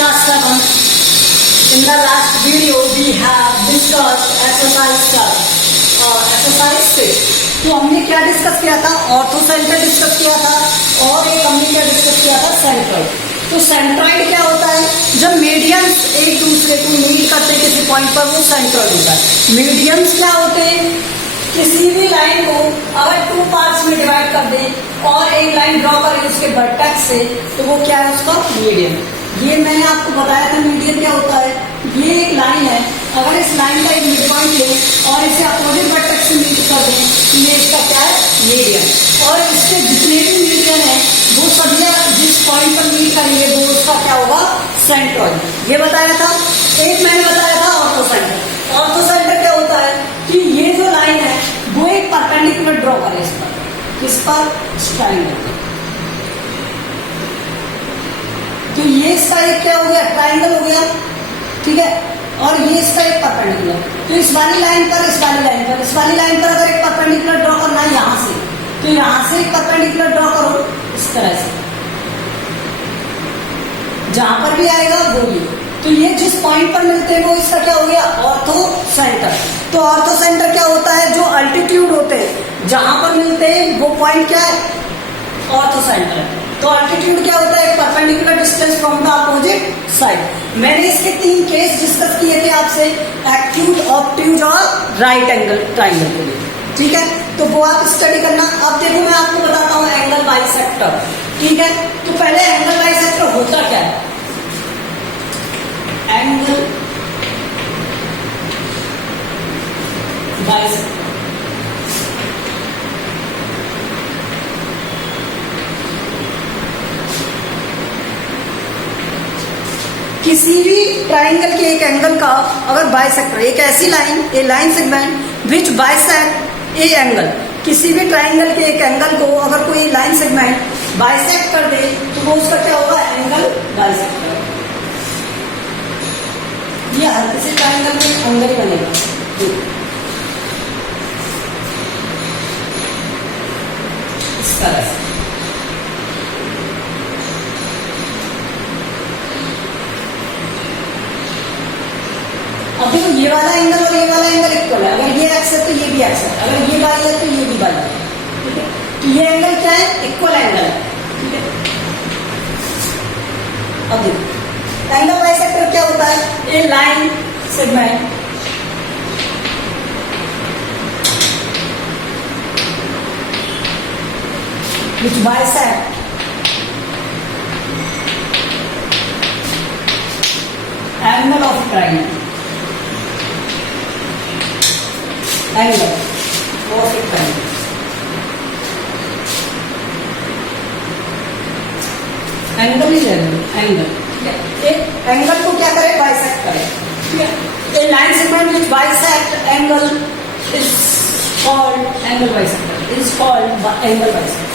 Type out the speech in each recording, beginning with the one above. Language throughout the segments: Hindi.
class 7. In the last video we have discussed exercise 6. तो हमने क्या डिस्कस किया था? ऑर्थोसेंटर डिस्कस किया था और एक हमने क्या डिस्कस किया था? सेंट्रॉइड. तो सेंट्रॉइड क्या होता है? जब मीडियंस एक दूसरे को मीट करते हैं किसी पॉइंट पर, वो सेंट्रॉइड होता है. मीडियंस क्या होते हैं? किसी भी लाइन को अगर 2 पार्ट्स में डिवाइड कर दें और एक लाइन ड्रॉ करें उसके वर्टेक्स से, तो वो क्या है? उसका मीडियन. ये मैंने आपको बताया था मीडियन क्या होता है. ये एक लाइन है, अगर इस लाइन का एक मिड पॉइंट लें और इसे अपोजिट वर्टेक्स से मीट कर दें तो ये इसका क्या है? मीडियन. और इसके जितने भी मीडियन है वो सभी जिस पॉइंट पर मीट करेंगे वो उसका क्या होगा? सेंट्रॉइड. ये बताया था. एक मैंने बताया था ऑर्थोसेंटर. ऑर्थोसेंटर क्या होता है कि ये जो लाइन है वो एक परपेंडिकुलर ड्रॉ करें इस पर. किस पर? ट्रायंगल. तो ये इसका एक क्या हो गया? ट्रायंगल हो गया. ठीक है. और ये इसका एक परपेंडिकुलर. तो इस वाली लाइन पर, इस वाली लाइन पर, इस वाली लाइन पर अगर एक परपेंडिकुलर ड्रॉ करना है यहां से, तो यहां से एक परपेंडिकुलर ड्रॉ करो इस तरह से, जहां पर भी आएगा वो भी. तो ये जिस पॉइंट पर मिलते हैं वो इसका क्या हो गया? Ortho centre. तो ऑर्थो सेंटर क्या होता है? जो अल्टीट्यूड होते हैं जहां पर मिलते हैं वो पॉइंट क्या है? ऑर्थो सेंटर है. तो अल्टीट्यूड क्या होता है? Perpendicular distance from the opposite side. मैंने इसके 3 केस डिस्कस किए थे आपसे, एक्यूट, ऑब्ट्यूज और राइट एंगल ट्रायंगल के लिए. ठीक है. तो वो आप स्टडी करना. अब देखो मैं आपको बताता हूँ एंगल बाइसेक्टर. ठीक है. तो पहले एंगल बाइसेक्टर होता क्या है? एंगल बाइसेक्टर किसी भी ट्रायंगल के एक एंगल का अगर बाइसेक्टर, एक ऐसी line, A line segment which bisect A angle, किसी भी ट्रायंगल के एक एंगल को अगर कोई लाइन सेगमेंट बाइसेक्ट कर दे तो वो उसका क्या होगा? Angle bisector. ये हर किसी ट्रायंगल में एंगल ही बनेगा. इस तरह से. अब देखो ये वाला एंगल और ये वाला एंगल इक्वल है. अगर ये एक्स है तो ये भी एक्स है, अगर ये वाई है तो ये भी वाई है. ठीक है. तो ये एंगल क्या है? इक्वल एंगल है. ठीक है. अब देखो एंगल बाइसेक्टर क्या होता है? A line segment which bisect angle of triangle. Angle of a triangle. Angle ही एंगल. एक एंगल को क्या करे? बाइसेक्ट करे. ठीक है. A line segment which bisect angle is called angle bisector. Is called angle bisector.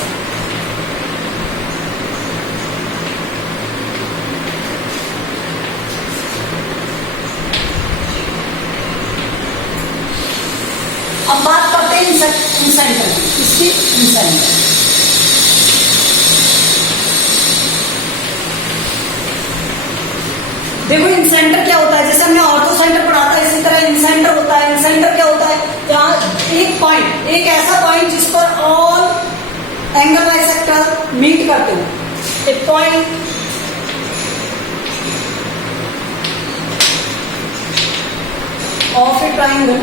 अब बात करते हैं इंसेंटर की. इसकी इंसेंटर देखो. इंसेंटर क्या होता है? जैसे हमने ऑर्थो सेंटर पढ़ा था इसी तरह इंसेंटर होता है. इंसेंटर क्या होता है? जहां एक पॉइंट, एक ऐसा पॉइंट जिस पर ऑल एंगल बाइसेक्टर मीट करते हो. एक point of A triangle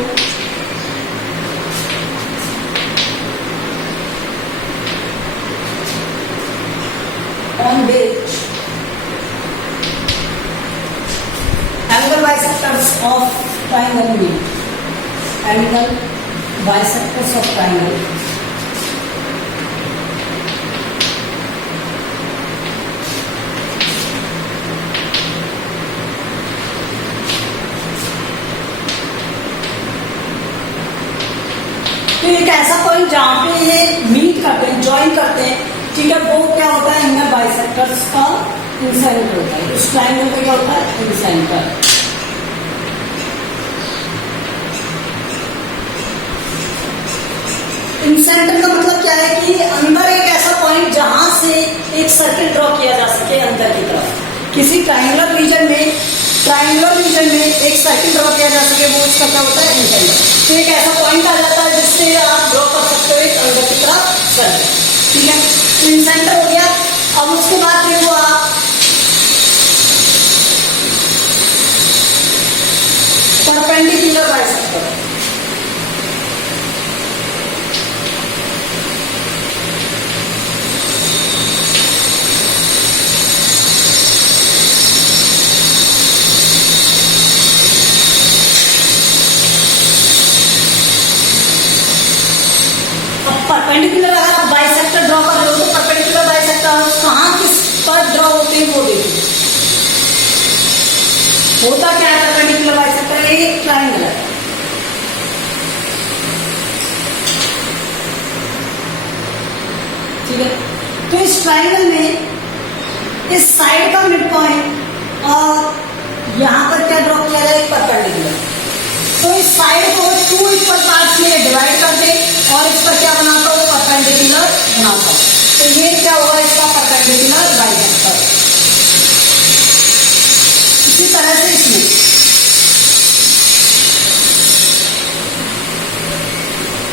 on which angle bisectors of triangle meet. Angle bisectors of triangle तो एक ऐसा पॉइंट जहां पे ये मीट करते हैं, ज्वाइन करते हैं. ठीक है. वो क्या होता है? एंगल बाइसेक्टर्स का इंसेंटर होता है. उस ट्रायंगल का क्या होता है? इंसेंटर. इंसेंटर का मतलब क्या है कि अंदर एक ऐसा पॉइंट जहां से एक सर्किल ड्रॉ किया जा सके अंदर की तरफ. किसी ट्राइंगुलर रीजन में एक सर्किल ड्रॉ किया जा सके, वो उसका क्या होता है, इंसेंटर। तो एक ऐसा पॉइंट आ जाता है जिससे आप ड्रॉ कर सकते हो एक अंदर की तरफ सर्किल, ठीक है। तो इंसेंटर हो गया। अब उसके बाद देखो आप परपेंडिकुलर बाइसेक्टर। परपेंडिकुलर अगर आप बाइसेक्टर ड्रॉ कर रहे हो तो परपेंडिकुलर बाइसेक्टर कहाँ किस पर ड्रॉ होते हैं वो देखिए। होता क्या है परपेंडिकुलर बाइसेक्टर, एक ट्राइंगल है, ठीक है। तो इस ट्राइंगल में इस साइड का मिड पॉइंट और यहां पर क्या ड्रॉ किया जाए, परपेंडिकुलर। तो इस साइड को 2 इक्वल पार्ट्स में डिवाइड कर दे और इस पर क्या बनाता हूँ, परपेंडिकुलर बनाता हूँ। तो ये क्या होगा, इसका परपेंडिकुलर बाइसेक्टर। इसी तरह से इसमें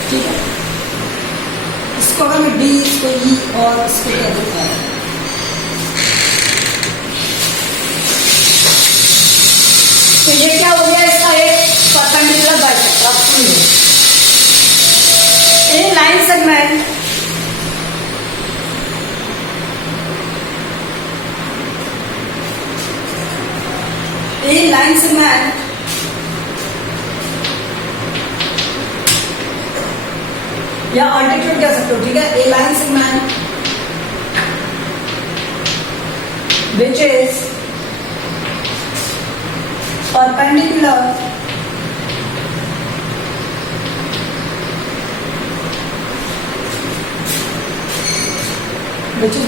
ठीक है, इसको अगर मैं डी, इसको ई और इसको क्या दिखा है, तो ये क्या हो गया, इसका एक परपेंडिकुलर बाइसेक्टर। आप सुनिए, ए लाइन सेगमेंट या अल्टीट्यूड कह सकते हो, ठीक है। A line segment which is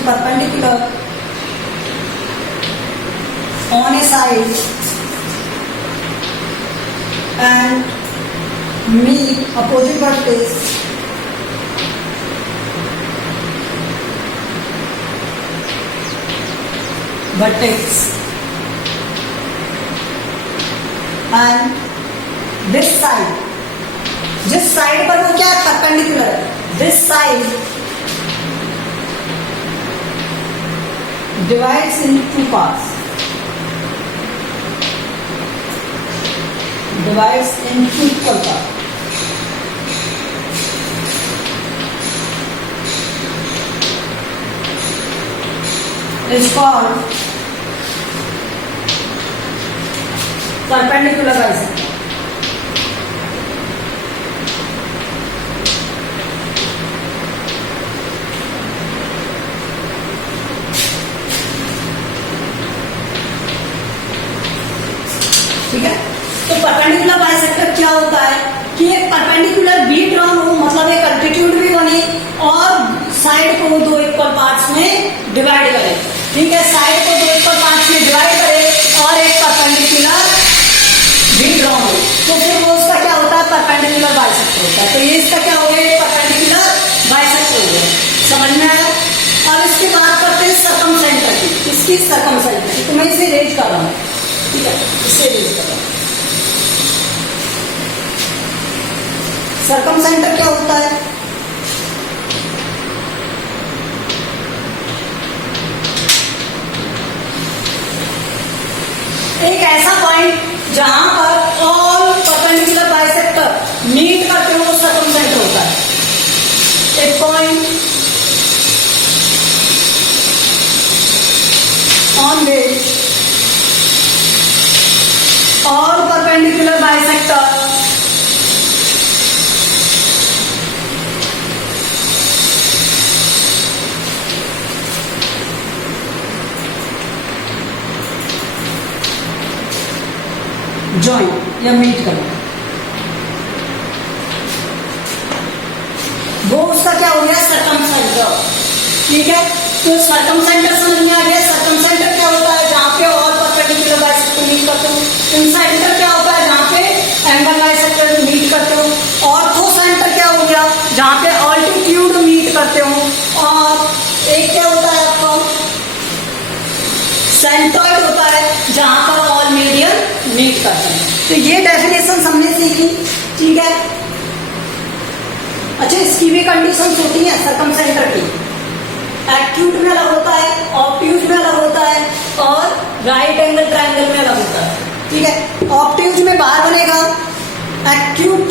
perpendicular on a side and meet opposite vertex and this side, जिस साइड पर वो क्या है, परपेंडिकुलर है, this side divides into 2 parts, divides into equal parts. Is called perpendicular bisector. ठीक है, तो परपेंडिकुलर बाइसेक्टर क्या होता है कि एक परपेंडिकुलर बी ड्रॉन हो, मतलब एक अल्टीट्यूड भी बने और साइड को 2 इक्वल पार्ट्स में डिवाइड करे, ठीक है। साइड को 2 इक्वल पार्ट्स में डिवाइड करे और एक परपेंडिकुलर बी ड्रॉन हो, तो फिर वो उसका क्या होता है, परपेंडिकुलर बाइसेक्टर होता है। तो ये इसका क्या हो गया, परपेंडिकुलर बाइसेक्टर हो गया। समझ में आया। अब इसके बाद करते हैं सर्कमसेंटर की, इसकी सर्कमसेंटर की। तो मैं इसे रेज कर रहा हूँ, ठीक है, इसे रेज कर रहा हूँ। सर्कमसेंटर क्या होता है, एक ऐसा पॉइंट जहां पर ऑल परपेंडिकुलर बाइसेक्टर मीट करते हो, वो सर्कमसेंटर होता है। एक point on which all perpendicular bisector join या मीट करना, वो उसका क्या हो गया, सर्कमसेंटर। ठीक है, तो सर्कमसेंटर समझ में आ गया। सर्कमसेंटर क्या होता है, जहां पे ऑल परपेंडिकुलर बाइसेक्टर मीट करते हो। इंसेंटर क्या होता है, जहां पे एंगल बाइसेक्टर मीट करते हो। ऑर्थोसेंटर क्या हो गया, जहां पे ऑल्टीट्यूड मीट करते हो। और एक क्या होता है आपका सेंट्रॉइड करते हैं। तो ये डेफिनेशन हमने सीखी, ठीक है। अच्छा, इसकी भी कंडीशंस होती हैं सर्कमसेंटर की। एक्यूट में अलग होता है, ऑब्ट्यूज में अलग होता है और राइट एंगल ट्रायंगल में अलग होता है, ठीक है। ऑब्ट्यूज में बाहर बनेगा, एक्यूट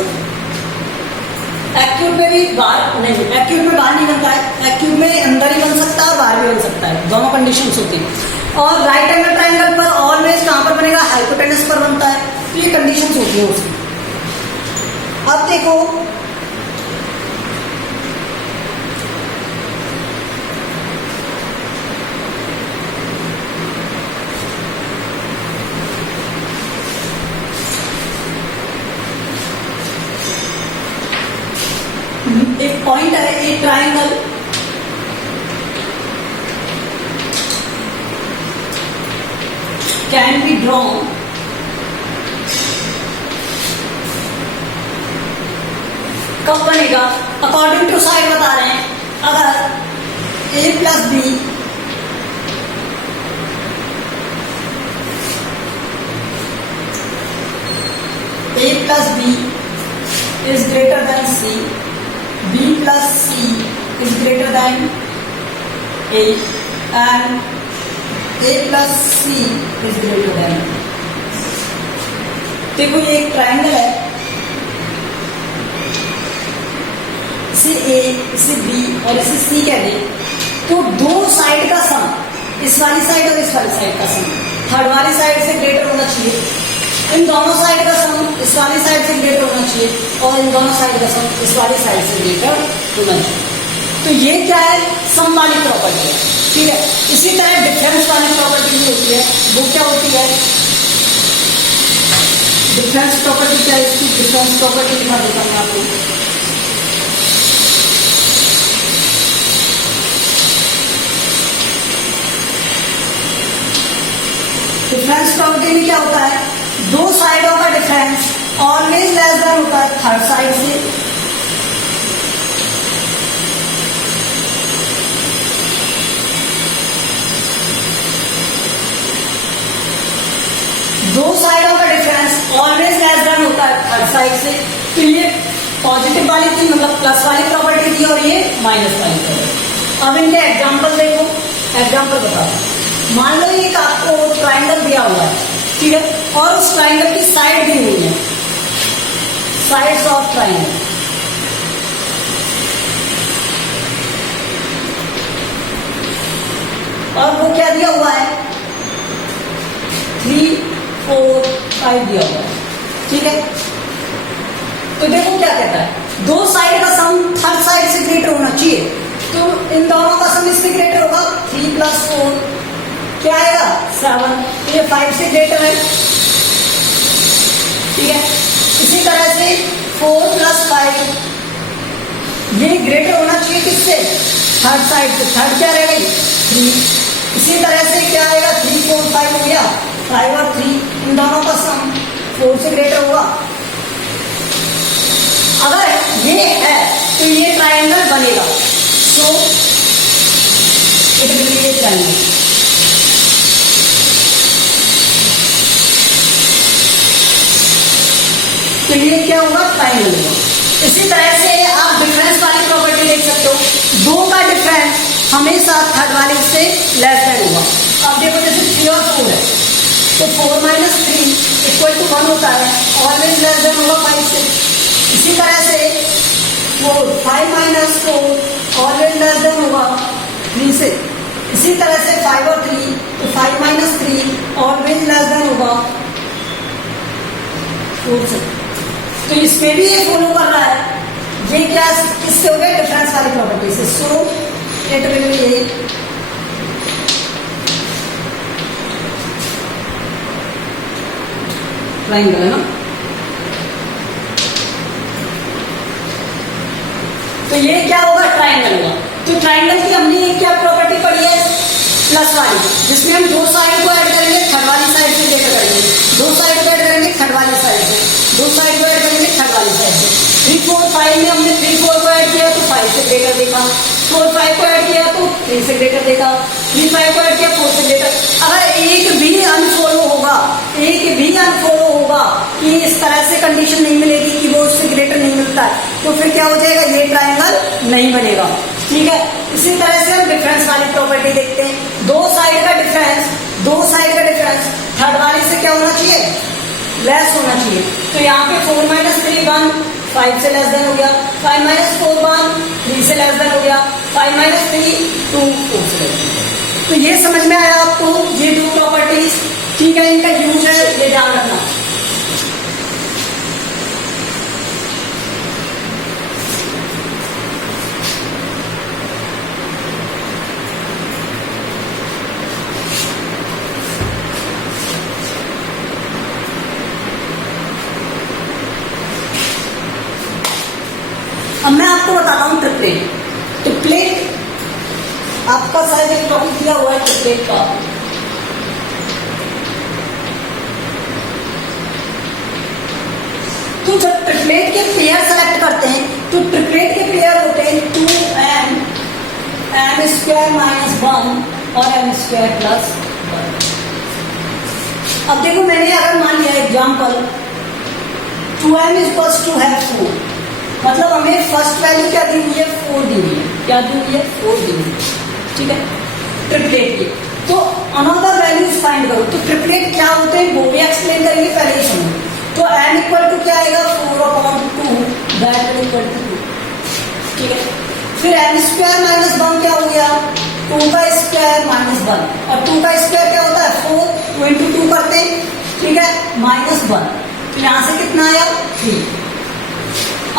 में भी बाहर नहीं, एक्यूट में बाहर नहीं बनता है, एक्यूट में अंदर ही बन सकता है और बाहर भी बन सकता है, दोनों कंडीशंस होती हैं। और राइट एंगल ट्रायंगल पर ऑलवेज कहां पर बनेगा, हाइपोटेनस पर बनता है। तो ये कंडीशंस होती है उसकी। अब देखो एक पॉइंट है, एक ट्रायंगल कैन बी ड्रॉन कब बनेगा, अकॉर्डिंग टू साइड बता रहे हैं। अगर A plus B is greater than C, B plus C is greater than A and A plus C is greater than। देखो ये एक ट्रायंगल है, इसे A, इसे B और इसे C कह दे, तो दो साइड का सम, इस वाली साइड और इस वाली साइड का सम थर्ड वाली साइड से ग्रेटर होना चाहिए। इन दोनों साइड का सम इस वाली साइड से ग्रेटर होना चाहिए और इन दोनों साइड का सम इस वाली साइड से ग्रेटर होना चाहिए। तो ये क्या है, सम वाली प्रॉपर्टी है, ठीक है। इसी तरह डिफरेंस वाली प्रॉपर्टी भी होती है। वो क्या होती है, डिफरेंस प्रॉपर्टी क्या है इसकी, डिफरेंस प्रॉपर्टी दिखा देता हूँ आपको। डिफरेंस प्रॉपर्टी में क्या होता है, दो साइडों का डिफरेंस ऑलवेज लेस देन होता है थर्ड साइड से। दो साइडों का डिफरेंस ऑलवेज लेस देन होता है थर्ड साइड से। तो ये पॉजिटिव वाली थी, मतलब प्लस वाली प्रॉपर्टी थी, और ये माइनस वाली प्रॉपर्टी। अब इनके एग्जांपल देखो, एग्जांपल बताओ। मान लो एक आपको ट्रायंगल दिया हुआ है, ठीक है, और उस ट्रायंगल की साइड दी हुई है, साइड्स ऑफ ट्रायंगल। और वो क्या दिया हुआ है, 3, 4, 5 दिया हुआ है, ठीक है। तो देखो क्या कहता है, दो साइड का सम थर्ड साइड से ग्रेटर होना चाहिए। तो इन दोनों का सम इससे ग्रेटर होगा, 3 + 4 क्या आएगा, 7। ये 5 से ग्रेटर है, ठीक है। इसी तरह से 4 + 5 ये ग्रेटर होना चाहिए किससे, थर्ड साइड से। थर्ड क्या रहेगा, 3। इसी तरह से क्या आएगा, 3, 4, 5 हो गया, 5 और 3 इन दोनों का सम 4 से ग्रेटर होगा। अगर ये है तो ये ट्रायंगल बनेगा। So it will be A triangle. तो ये क्या होगा, ट्रायंगल होगा। इसी तरह से आप डिफरेंस वाली प्रॉपर्टी देख सकते हो, दो का डिफरेंस हमेशा थर्ड वाली से लेस देन होगा। अब देखो जैसे 3 और 4 है, तो 4 - 3 = 1 होता है, ऑलवेज लेस देन होगा 5 से। इसी तरह से 5 - 4 ऑलवेज लेस देन होगा 3 से। इसी तरह से 5 और 3, तो 5 - 3 ऑलवेज लेस देन होगा 4 से। तो इसमें भी ये फॉलो कर रहा है। ये क्या किससे हो गया, डिफरेंस वाली प्रॉपर्टी से। So it will be A triangle, है ना। तो ये क्या होगा, ट्रायंगल होगा। तो ट्रायंगल की हमने ये क्या प्रॉपर्टी पढ़ी है, प्लस वाली, जिसमें हम दो साइड को ऐड करेंगे थर्ड वाली साइड से लेकर करेंगे, दो साइड को ऐड करेंगे थर्ड वाली साइड से, दो साइड को ऐड करेंगे थर्ड वाली साइड से। 3, 4, 5 में हमने 3, 4 को ऐड किया तो 5 से ग्रेटर देखा, 4, 5 को ऐड किया तो 3 से ग्रेटर देखा, 3 5 को ऐड किया 4 से ग्रेटर। अगर एक भी अनफॉलो होगा कि इस तरह से कंडीशन नहीं मिलेगी कि वो उससे ग्रेटर नहीं मिलता है, तो फिर क्या हो जाएगा, ये ट्रायंगल नहीं बनेगा। ठीक है, इसी तरह से हम डिफरेंस वाली प्रॉपर्टी देखते हैं। दो साइड का डिफरेंस थर्ड वाले से क्या होना चाहिए, लेस होना चाहिए। तो यहाँ पे 4 - 3 1 5 से लेस देन हो गया, 5 - 4 1 3 से लेस देन हो गया, 5 - 3 2 4 से लेस देन। तो ये समझ में आया आपको, ये दो प्रॉपर्टीज। ठीक है, इनका यूज है, ये ध्यान रखना। अब मैं आपको बताता हूं ट्रिपलेट आपका शायद एक टॉपिक दिया हुआ है ट्रिपलेट का। तो जब ट्रिपलेट के पेयर सेलेक्ट करते हैं तो ट्रिपलेट के पेयर होते हैं 2m m² - 1 और m² + 1। अब देखो, मैंने अगर मान लिया एग्जाम्पल 2m = है 4, मतलब हमें फर्स्ट वैल्यू क्या दी हुई है, 4 दी हुई है। क्या दी हुई है, 4 दी हुई है। ठीक है, ट्रिपलेट की। तो अनदर वैल्यूज फाइंड करो। तो ट्रिपलेट क्या होते हैं वो भी एक्सप्लेन करेंगे, पहले ही समझो। तो m = क्या आएगा, 4/2 दैट इज इक्वल टू 2। ठीक है, फिर m² - 1 क्या हो गया, 2 का स्क्वायर - 1, और 2 का स्क्वायर क्या होता है, 4, 2 × 2 करते हैं। ठीक है, -1, तो यहां से कितना आया, 3।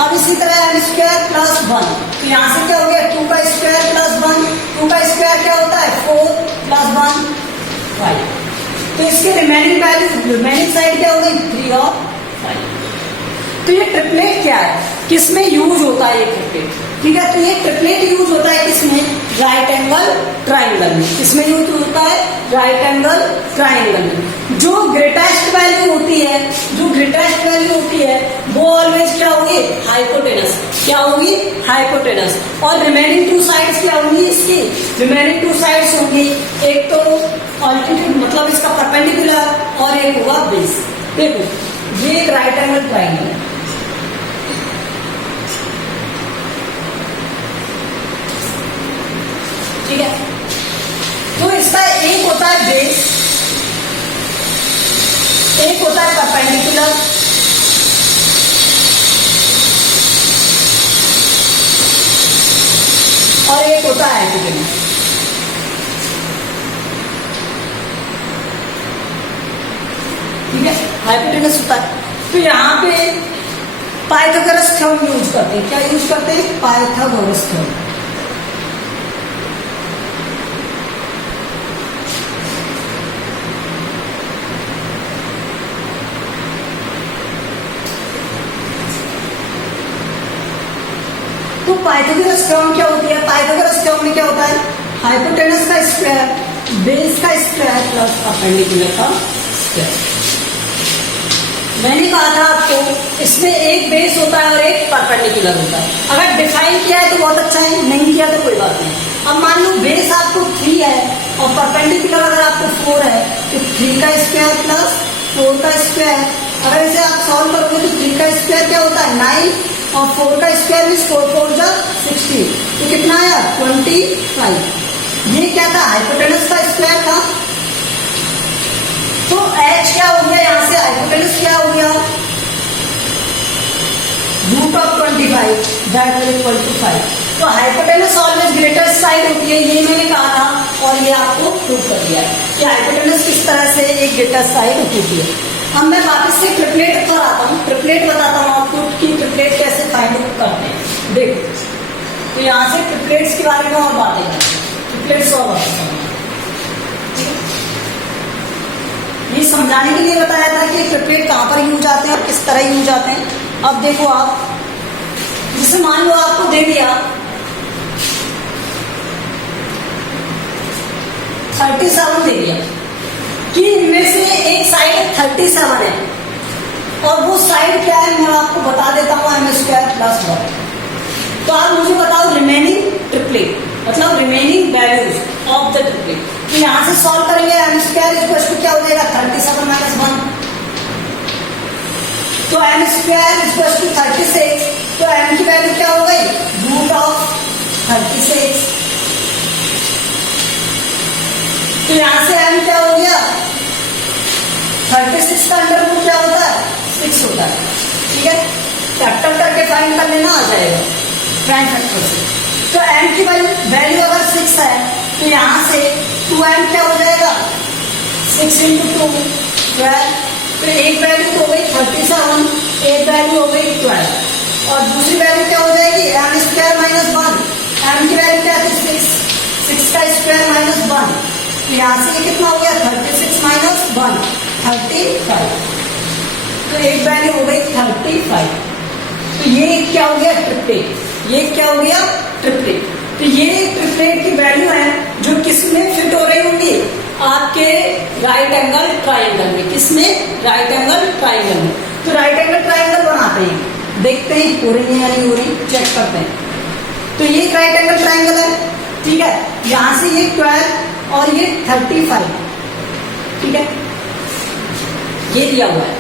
अब इसी तरह m² + 1, तो यहां से क्या हो गया, 2 का स्क्वायर + 1, 2 का स्क्वायर क्या होता है, 4 + 1 5। तो इसके रिमेनिंग साइड क्या हो गई, 3 और 5। तो ये ट्रिपलेट क्या है, किसमें यूज होता है ये ट्रिपलेट। ठीक है, तो ये ट्रिपलेट यूज होता है किसमें, राइट एंगल ट्राइंगल में। किसमें यूज होता है, राइट एंगल ट्राइंगल में। जो ग्रेटेस्ट वैल्यू होती है वो ऑलवेज क्या होगी, हाइपोटेनस। क्या होगी, हाइपोटेनस। और रिमेनिंग 2 साइड्स क्या होंगी, इसकी रिमेनिंग 2 साइड्स होंगी, एक तो ऑल्टीट्यूड मतलब इसका परपेंडिकुलर और एक होगा बेस। देखो, ये एक राइट एंगल ट्राइंगल है। ठीक है, तो इसका एक होता है बेस, एक होता है परपेंडिकुलर, और एक होता है हाइपोटेनस। ठीक है, हाइपोटेनस होता है। तो यहाँ पे पाइथागोरस थ्योरम यूज करते हैं। क्या यूज करते हैं, पाइथागोरस थ्योरम। तो पाइथागोरस थ्योरम क्या होती है, पाइथागोरस थ्योरम में क्या होता है, हाइपोटेनस का स्क्वायर, बेस का स्क्वायर प्लस परपेंडिकुलर का स्क्वायर। मैंने कहा था आपको इसमें एक बेस होता है और एक परपेंडिकुलर होता है। अगर डिफाइन किया है तो बहुत अच्छा है, नहीं किया तो कोई बात नहीं। अब मान लो बेस आपको 3 है और परपेंडिकुलर अगर आपको 4 है, तो 3 का स्क्वायर प्लस 4 का स्क्वायर। अगर इसे आप सॉल्व करोगे तो 3 का स्क्वायर क्या होता है, 9, और 4 का स्क्वायर मीन्स 4 4 जा 60, तो कितना आया, 25। ये क्या था, हाइपोटेनस का स्क्वायर था। तो h क्या हो गया, यहां से हाइपोटेनस क्या हो गया, √25 दैट इज इक्वल टू 5। तो हाइपोटेनस ऑलवेज ग्रेटर साइड होती है, ये मैंने कहा था और ये आपको प्रूव कर दिया कि हाइपोटेनस किस तरह से एक ग्रेटर साइड होती है। अब मैं वापस से ट्रिपलेट पर आता हूँ, ट्रिपलेट बताता हूँ आपको कि ट्रिपलेट कैसे फाइंड आउट करते हैं। देखो, तो यहाँ से ट्रिपलेट्स के बारे में और बातें करते हैं, ट्रिपलेट्स और बातें। ये समझाने के लिए बताया था कि ट्रिपलेट कहाँ पर यूज आते हैं और किस तरह यूज आते हैं। अब देखो, आप जैसे मान लो आपको दे दिया 37 दे दिया कि इनमें से एक साइड 37 है और वो साइड क्या है, मैं आपको बता देता हूँ, m² + 1। तो आप मुझे बताओ रिमेनिंग ट्रिपलेट, मतलब remaining values of the triplet. से सॉल्व करेंगे एम स्क्वायर इक्वल टू क्या हो जाएगा 37 माइनस 1। तो एम स्क्वायर इक्वल टू 36, तो एम की वैल्यू क्या हो गई रूट ऑफ 36। तो यहां से एम क्या हो गया 36 का अंडर रूट क्या होता है 6 होता है। ठीक है, कैपिटल करके फाइंड कर लेना आ जाएगा प्राइम फैक्टर से। तो एम की वैल्यू अगर 6 है तो यहां से 2m क्या हो जाएगा 6 × 2 12। तो एक वैल्यू तो हो गई 37, एक वैल्यू हो गई 12 और दूसरी वैल्यू क्या हो जाएगी एम स्क्वायर माइनस 1। एम की वैल्यू क्या थी 6 का स्क्वायर माइनस 1। तो यहां से ये कितना हो गया 36 माइनस 1 35। तो एक वैल्यू हो गई 35। तो ये क्या हो गया ट्रिपलेट, ये क्या हो गया ट्रिपलेट। तो ये ट्रिपलेट की वैल्यू है जो किसमें फिट हो रही होंगी आपके राइट एंगल ट्राइंगल में। किसमें राइट एंगल ट्राइंगल में। तो राइट एंगल ट्राइंगल बनाते हैं, देखते हैं हो रही है या नहीं हो रही, चेक करते हैं। तो ये राइट एंगल ट्राइंगल है, ठीक है। यहां से ये 12 और ये 35, ठीक है, ये दिया हुआ है।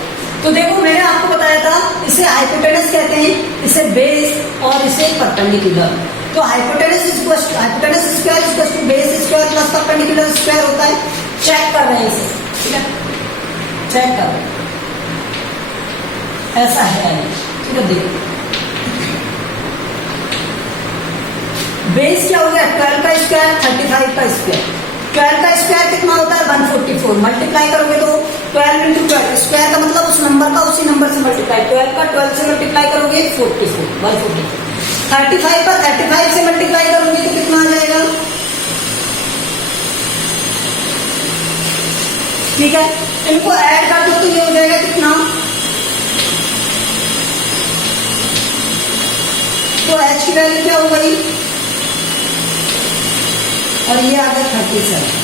तो देखो मैंने आपको बताया था इसे हाइपोटेनस कहते हैं, इसे बेस और इसे परपेंडिकुलर। तो hypotenuse square equal to base square plus perpendicular square होता है। चेक कर रहे हैं इसे, ठीक है, चेक कर रहे हैं ऐसा है, ठीक है। देखो बेस क्या हो गया 12 का स्क्वायर 35 का स्क्वायर। 12 का स्क्वायर कितना होता है 144। मल्टीप्लाई करोगे तो 12 × 12 स्क्वायर का मतलब उस नंबर का उसी नंबर से मल्टीप्लाई। 12 का 12 से मल्टीप्लाई करोगे 44 144। 35 का 35 से मल्टीप्लाई करोगे तो कितना आ जाएगा, ठीक है। इनको ऐड कर दो तो ये हो जाएगा कितना, तो h की वैल्यू क्या हो गई और ये आ गया 37।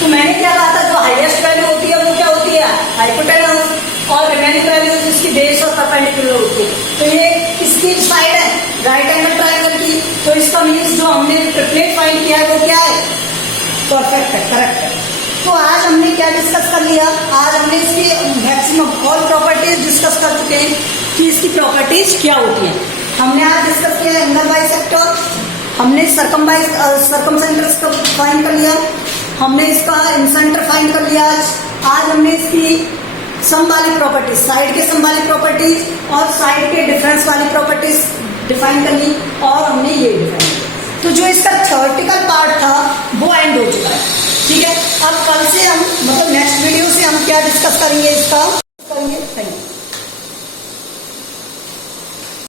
तो मैंने क्या कहा था जो हाईएस्ट वैल्यू होती है वो क्या होती है हाइपोटेनस और रिमेनिंग वैल्यू जिसकी बेस और परपेंडिकुलर होती है। तो ये किसकी साइड है राइट एंगल ट्रायंगल की। तो इसका मीन्स जो हमने ट्रिपलेट फाइंड किया है वो क्या है परफेक्ट है, करेक्ट है। तो आज हमने क्या डिस्कस कर लिया, आज हमने इसकी मैक्सिमम ऑल प्रॉपर्टीज डिस्कस कर चुके हैं कि इसकी प्रॉपर्टीज क्या होती है। हमने आज डिस्कस किया एंगल बाइसेक्टर, हमने सर्कमसेंटर्स का फाइंड कर लिया, हमने इसका इंसेंटर फाइंड कर लिया। आज हमने इसकी सम वाली प्रॉपर्टीज, साइड के सम वाली प्रॉपर्टीज और साइड के डिफरेंस वाली प्रॉपर्टीज डिफाइन कर ली और हमने ये डिफाइन किया। तो जो इसका थ्योरेटिकल पार्ट था वो एंड हो चुका है, ठीक है। अब कल से हम मतलब नेक्स्ट वीडियो से हम क्या डिस्कस करेंगे इसका